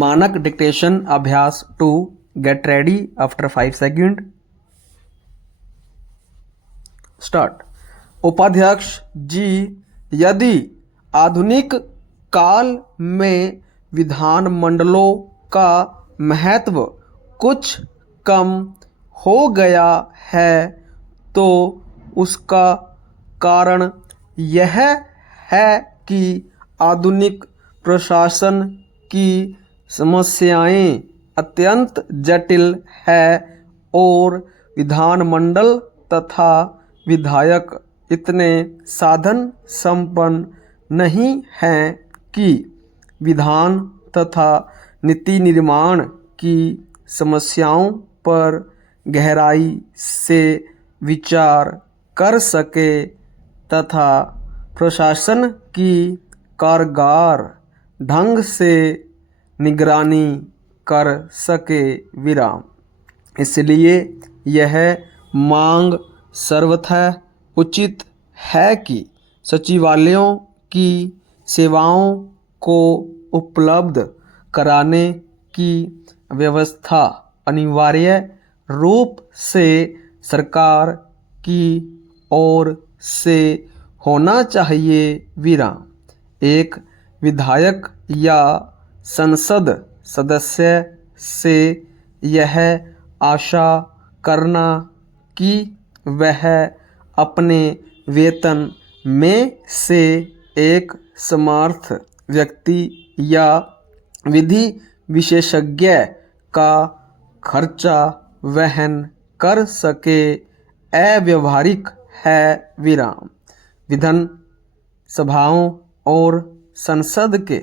मानक डिक्टेशन अभ्यास 2 get ready after 5 second start. उपाध्यक्ष जी, यदि आधुनिक काल में विधानमंडलों का महत्व कुछ कम हो गया है तो उसका कारण यह है कि आधुनिक प्रशासन की समस्याएं अत्यंत जटिल है और विधानमंडल तथा विधायक इतने साधन संपन्न नहीं हैं कि विधान तथा नीति निर्माण की समस्याओं पर गहराई से विचार कर सके तथा प्रशासन की कारगर ढंग से निगरानी कर सके। विराम। इसलिए यह मांग सर्वथा उचित है कि सचिवालयों की सेवाओं को उपलब्ध कराने की व्यवस्था अनिवार्य रूप से सरकार की ओर से होना चाहिए। विराम। एक विधायक या संसद सदस्य से यह आशा करना कि वह अपने वेतन में से एक समर्थ व्यक्ति या विधि विशेषज्ञ का खर्चा वहन कर सके अव्यावहारिक है। विराम। विधान सभाओं और संसद के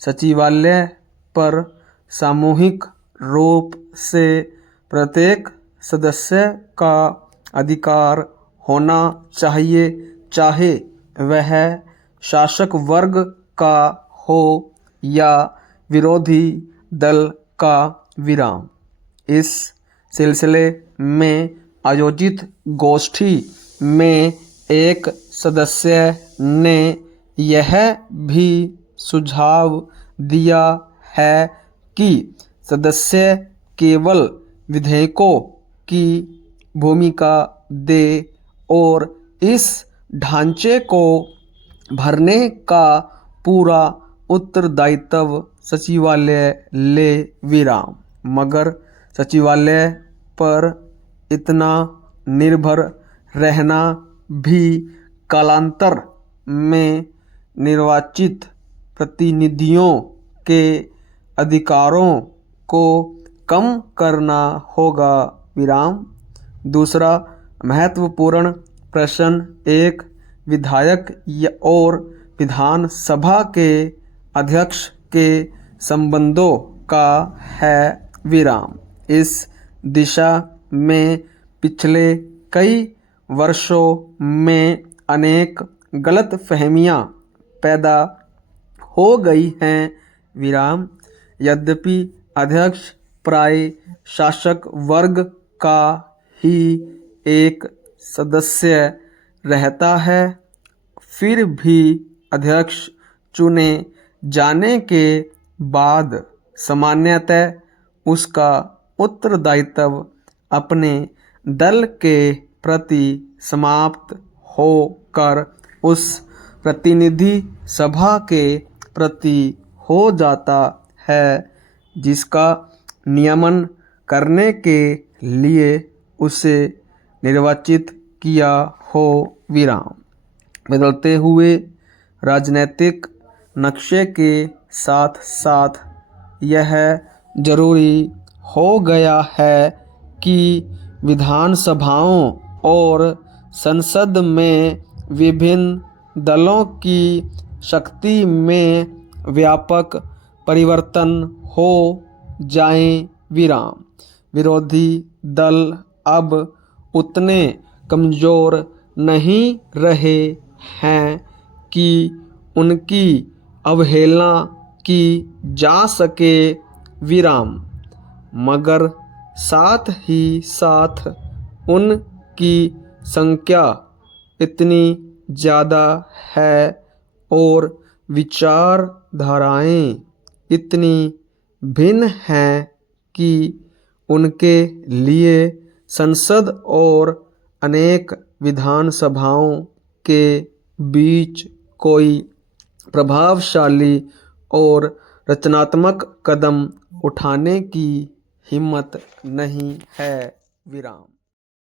सचिवालय पर सामूहिक रूप से प्रत्येक सदस्य का अधिकार होना चाहिए, चाहे वह शासक वर्ग का हो या विरोधी दल का। विराम। इस सिलसिले में आयोजित गोष्ठी में एक सदस्य ने यह भी सुझाव दिया है कि सदस्य केवल विधेयकों की भूमिका दे और इस ढांचे को भरने का पूरा उत्तरदायित्व सचिवालय ले। विराम। मगर सचिवालय पर इतना निर्भर रहना भी कालांतर में निर्वाचित प्रतिनिधियों के अधिकारों को कम करना होगा। विराम। दूसरा महत्वपूर्ण प्रश्न एक विधायक और विधानसभा के अध्यक्ष के संबंधों का है। विराम। इस दिशा में पिछले कई वर्षों में अनेक गलतफहमियां पैदा हो गई हैं। विराम। यद्यपि अध्यक्ष प्राय शासक वर्ग का ही एक सदस्य रहता है, फिर भी अध्यक्ष चुने जाने के बाद सामान्यतः उसका उत्तरदायित्व अपने दल के प्रति समाप्त होकर उस प्रतिनिधि सभा के प्रति हो जाता है जिसका नियमन करने के लिए उसे निर्वाचित किया हो। विराम। बदलते हुए राजनीतिक नक्शे के साथ साथ यह जरूरी हो गया है कि विधानसभाओं और संसद में विभिन्न दलों की शक्ति में व्यापक परिवर्तन हो जाए। विराम। विरोधी दल अब उतने कमज़ोर नहीं रहे हैं कि उनकी अवहेलना की जा सके। विराम। मगर साथ ही साथ उनकी संख्या इतनी ज़्यादा है और विचारधाराएं इतनी भिन्न हैं कि उनके लिए संसद और अनेक विधानसभाओं के बीच कोई प्रभावशाली और रचनात्मक कदम उठाने की हिम्मत नहीं है। विराम।